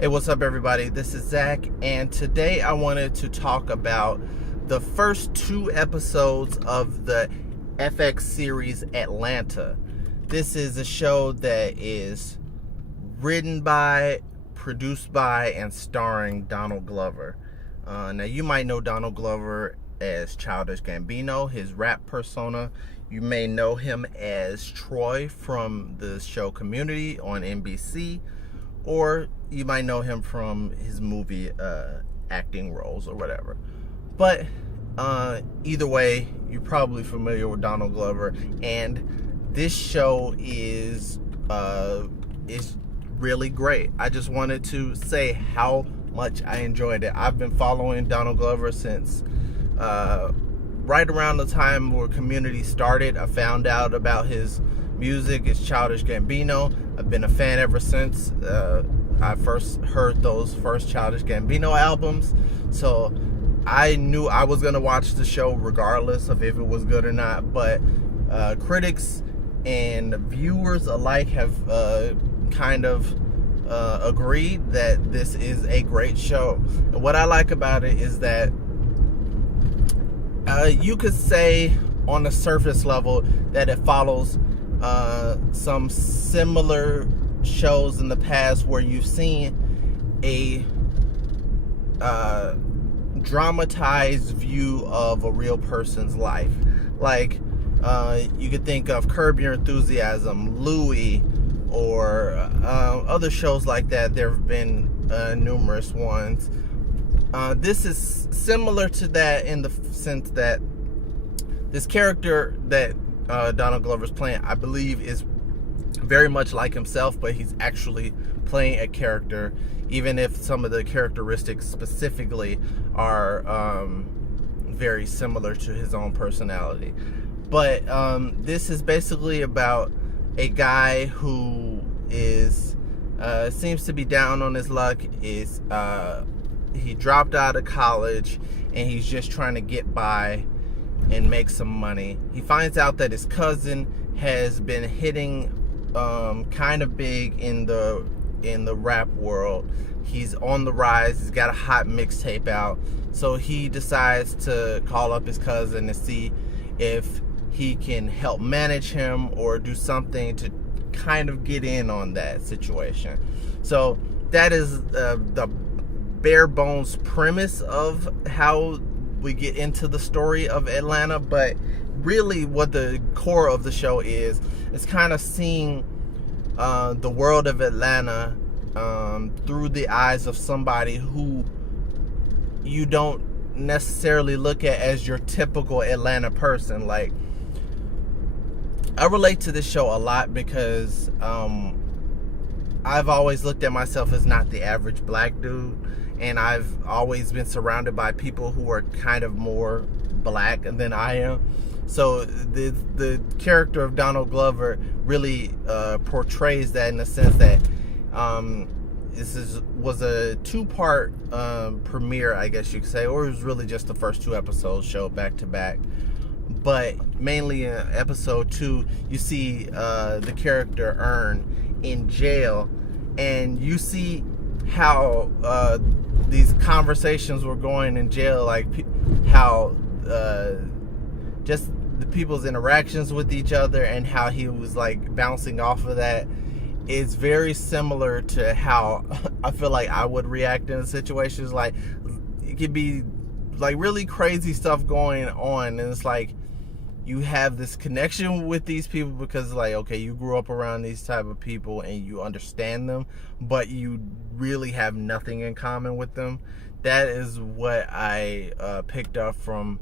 Hey, what's up, everybody? This is Zach, and today I wanted to talk about the first two episodes of the FX series Atlanta. This is a show that is written by, produced by, and starring Donald Glover. Now, you might know Donald Glover as Childish Gambino, his rap persona. You may know him as Troy from the show Community on NBC, or you might know him from his movie acting roles or whatever. But either way, you're probably familiar with Donald Glover, and this show is really great. I just wanted to say how much I enjoyed it. I've been following Donald Glover since right around the time where Community started. I found out about his music. It's Childish Gambino. I've been a fan ever since I first heard those first Childish Gambino albums. So I knew I was going to watch the show regardless of if it was good or not. But critics and viewers alike have kind of agreed that this is a great show. And what I like about it is that you could say on the surface level that it follows some similar shows in the past where you've seen a dramatized view of a real person's life. Like you could think of Curb Your Enthusiasm, Louie, or other shows like that. There have been numerous ones. This is similar to that in the sense that this character that Donald Glover's playing, I believe, is very much like himself, but he's actually playing a character, even if some of the characteristics specifically are very similar to his own personality. But this is basically about a guy who is seems to be down on his luck. He dropped out of college and he's just trying to get by and make some money. He finds out that his cousin has been hitting kind of big in the rap world. He's on the rise. He's got a hot mixtape out. So he decides to call up his cousin to see if he can help manage him or do something to kind of get in on that situation. So that is the bare bones premise of how we get into the story of Atlanta. But really what the core of the show is kind of seeing the world of Atlanta through the eyes of somebody who you don't necessarily look at as your typical Atlanta person. Like, I relate to this show a lot because I've always looked at myself as not the average black dude, and I've always been surrounded by people who are kind of more black than I am. So the character of Donald Glover really portrays that, in the sense that was a two-part premiere, I guess you could say, or it was really just the first two episodes showed back to back. But mainly in episode 2, you see the character Earn in jail, and you see how these conversations were going in jail, like how just the people's interactions with each other and how he was like bouncing off of that is very similar to how I feel like I would react in situations. Like, it could be like really crazy stuff going on, and it's like you have this connection with these people because, like, okay, you grew up around these type of people and you understand them, but you really have nothing in common with them. That is what I picked up from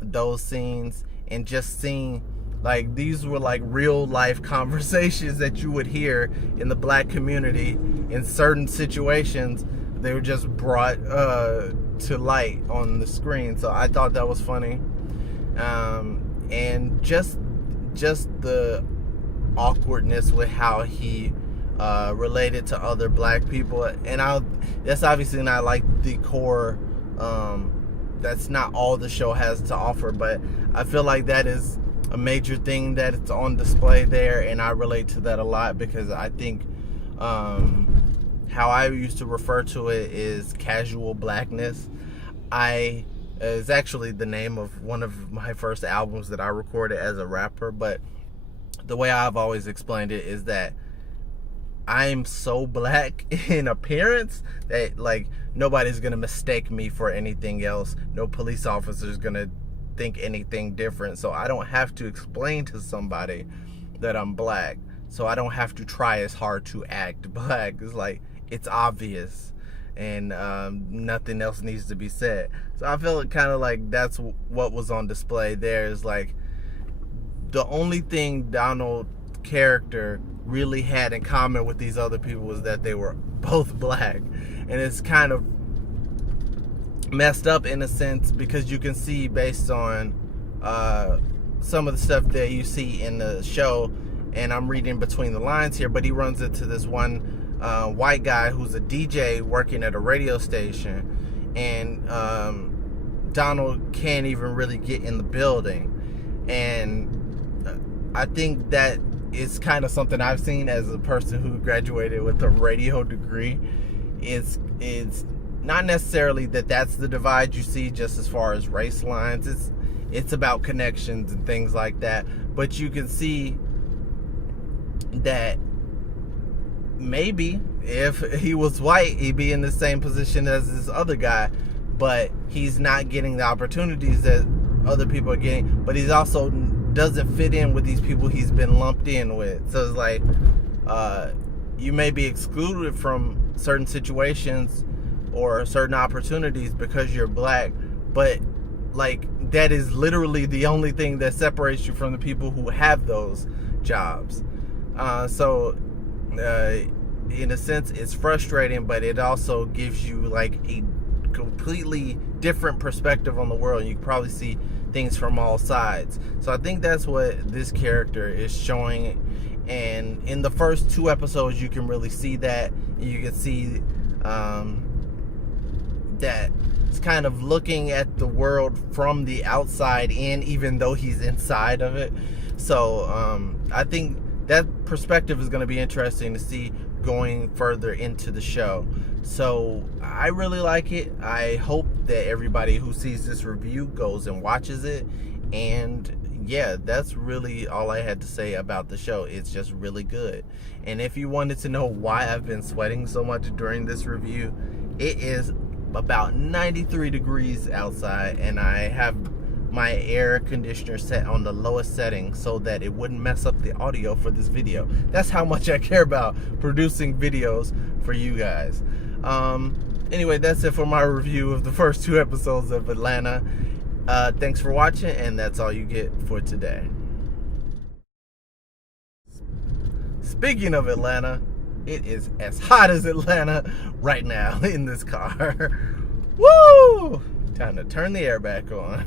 those scenes, and just seeing, like, these were like real life conversations that you would hear in the black community in certain situations. They were just brought to light on the screen. So I thought that was funny. And just the awkwardness with how he related to other black people. And that's obviously not like the core, that's not all the show has to offer, but I feel like that is a major thing that it's on display there, and I relate to that a lot because I think how I used to refer to it is casual blackness. It's actually the name of one of my first albums that I recorded as a rapper, but the way I've always explained it is that I'm so black in appearance that like nobody's gonna mistake me for anything else. No police officer's gonna think anything different. So I don't have to explain to somebody that I'm black. So I don't have to try as hard to act black. It's like it's obvious, and nothing else needs to be said. So I feel kind of like that's what was on display there. Is like the only thing Donald character really had in common with these other people was that they were both black. And it's kind of messed up in a sense because you can see based on some of the stuff that you see in the show, and I'm reading between the lines here, but he runs into this one white guy who's a DJ working at a radio station, and Donald can't even really get in the building. And I think that is kind of something I've seen as a person who graduated with a radio degree. It's not necessarily that that's the divide you see just as far as race lines. It's about connections and things like that. But you can see that maybe if he was white, he'd be in the same position as this other guy, but he's not getting the opportunities that other people are getting. But he's also doesn't fit in with these people he's been lumped in with. So it's like you may be excluded from certain situations or certain opportunities because you're black, but like that is literally the only thing that separates you from the people who have those jobs. So in a sense it's frustrating, but it also gives you like a completely different perspective on the world, and you can probably see things from all sides. So I think that's what this character is showing, and in the first 2 episodes you can really see that. You can see that it's kind of looking at the world from the outside in, even though he's inside of it. So I think that perspective is going to be interesting to see going further into the show. So I really like it. I hope that everybody who sees this review goes and watches it. And yeah, that's really all I had to say about the show. It's just really good. And if you wanted to know why I've been sweating so much during this review, it is about 93 degrees outside, and I have my air conditioner set on the lowest setting so that it wouldn't mess up the audio for this video. That's how much I care about producing videos for you guys. Anyway, that's it for my review of the first 2 episodes of Atlanta. Thanks for watching, and that's all you get for today. Speaking of Atlanta, it is as hot as Atlanta right now in this car. Woo! Time to turn the air back on.